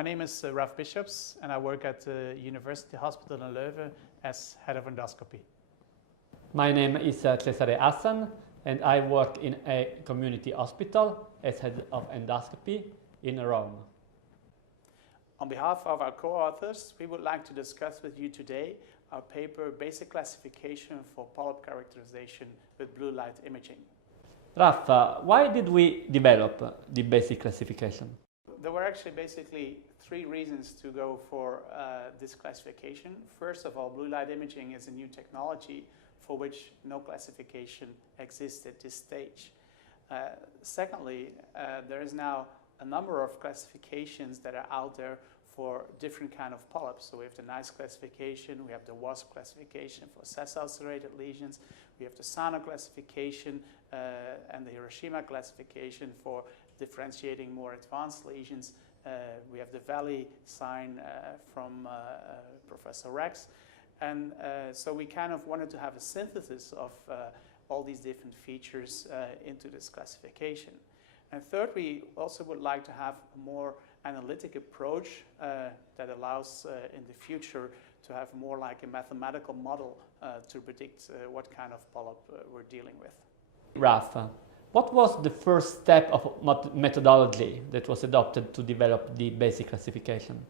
My name is Ralph Bisschops, and I work at the University Hospital in Leuven as head of endoscopy. My name is Cesare Hassan, and I work in a community hospital as head of endoscopy in Rome. On behalf of our co-authors, we would like to discuss with you today our paper, Basic Classification for Polyp Characterization with Blue Light Imaging. Ralph, why did we develop the basic classification? There were actually basically three reasons to go for this classification. First of all, blue light imaging is a new technology for which no classification exists at this stage. Secondly, there is now a number of classifications that are out there for different kind of polyps. So we have the NICE classification, we have the WASP classification for sessile serrated lesions, we have the SANO classification and the Hiroshima classification for differentiating more advanced lesions. We have the Valley sign from Professor Rex. And so we kind of wanted to have a synthesis of all these different features into this classification. And third, we also would like to have a more analytic approach that allows in the future to have more like a mathematical model to predict what kind of polyp we're dealing with. Ralph, what was the first step of methodology that was adopted to develop the basic classification?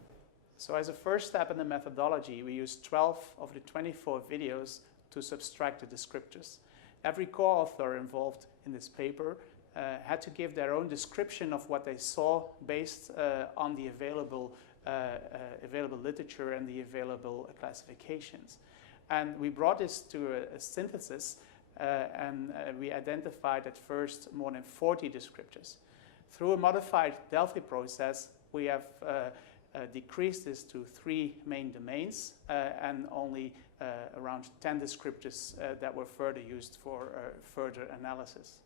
So as a first step in the methodology, we used 12 of the 24 videos to subtract the descriptors. Every co-author involved in this paper had to give their own description of what they saw based on the available literature and the available classifications. And we brought this to a synthesis and we identified at first more than 40 descriptors. Through a modified Delphi process, we have decreased this to 3 main domains and only around 10 descriptors that were further used for further analysis.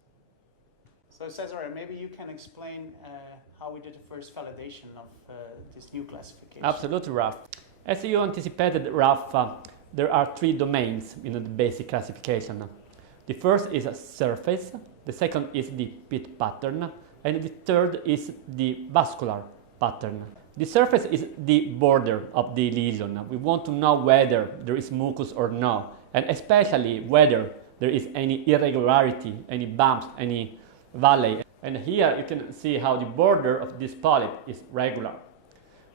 So Cesare, maybe you can explain how we did the first validation of this new classification. Absolutely, Ralph. As you anticipated, Ralph, there are 3 domains in the basic classification. The first is a surface, the second is the pit pattern, and the third is the vascular pattern. The surface is the border of the lesion. We want to know whether there is mucus or no, and especially whether there is any irregularity, any bumps, any valley. And here you can see how the border of this polyp is regular.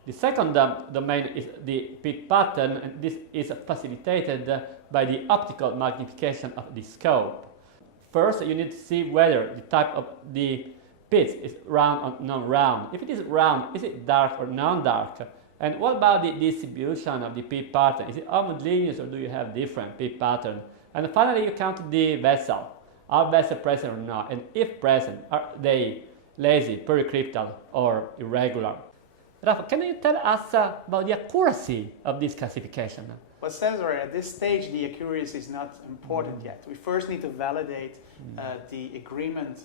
The second domain is the pit pattern, and this is facilitated by the optical magnification of the scope. First, you need to see whether the type of the pits is round or non-round. If it is round, is it dark or non-dark? And what about the distribution of the pit pattern? Is it homogeneous or do you have different pit pattern? And finally, you count the vessel. Are vessels present or not? And if present, are they lazy, pericryptal, or irregular? Rafa, can you tell us about the accuracy of this classification? Well, Cesare, at this stage, the accuracy is not important yet. We first need to validate the agreement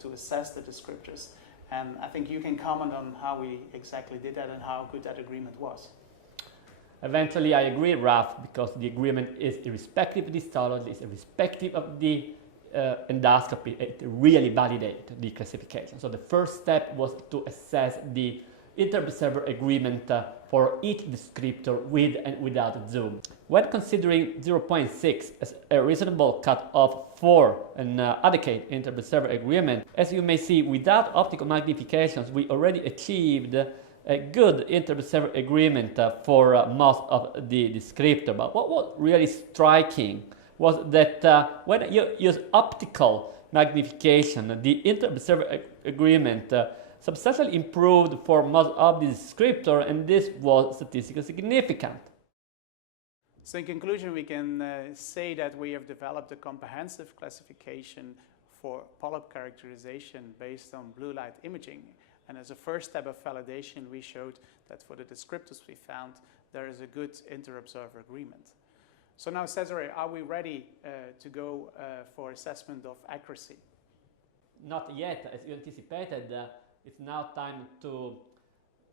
to assess the descriptors. And I think you can comment on how we exactly did that and how good that agreement was. Eventually, I agree, Ralph, because the agreement is irrespective of the histology, is irrespective of the endoscopy. It really validates the classification. So the first step was to assess the inter-observer agreement for each descriptor with and without zoom. When considering 0.6 as a reasonable cutoff for an adequate inter-observer agreement, as you may see, without optical magnifications, we already achieved a good inter-observer agreement for most of the descriptor. But what was really striking was that when you use optical magnification, the inter-observer agreement substantially improved for most of the descriptor, and this was statistically significant. So in conclusion, we can say that we have developed a comprehensive classification for polyp characterization based on blue light imaging. And as a first step of validation, we showed that for the descriptors we found, there is a good inter-observer agreement. So now, Cesare, are we ready to go for assessment of accuracy? Not yet. As you anticipated, it's now time to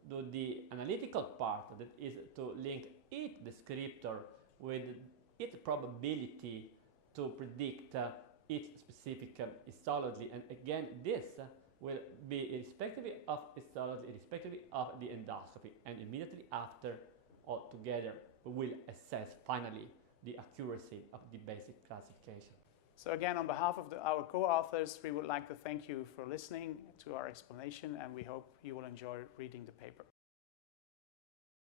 do the analytical part, that is to link each descriptor with its probability to predict each specific histology. And again, this will be irrespectively of histology, irrespectively of the endoscopy, and immediately after or together we will assess finally the accuracy of the basic classification. So again, on behalf of our co-authors, we would like to thank you for listening to our explanation, and we hope you will enjoy reading the paper.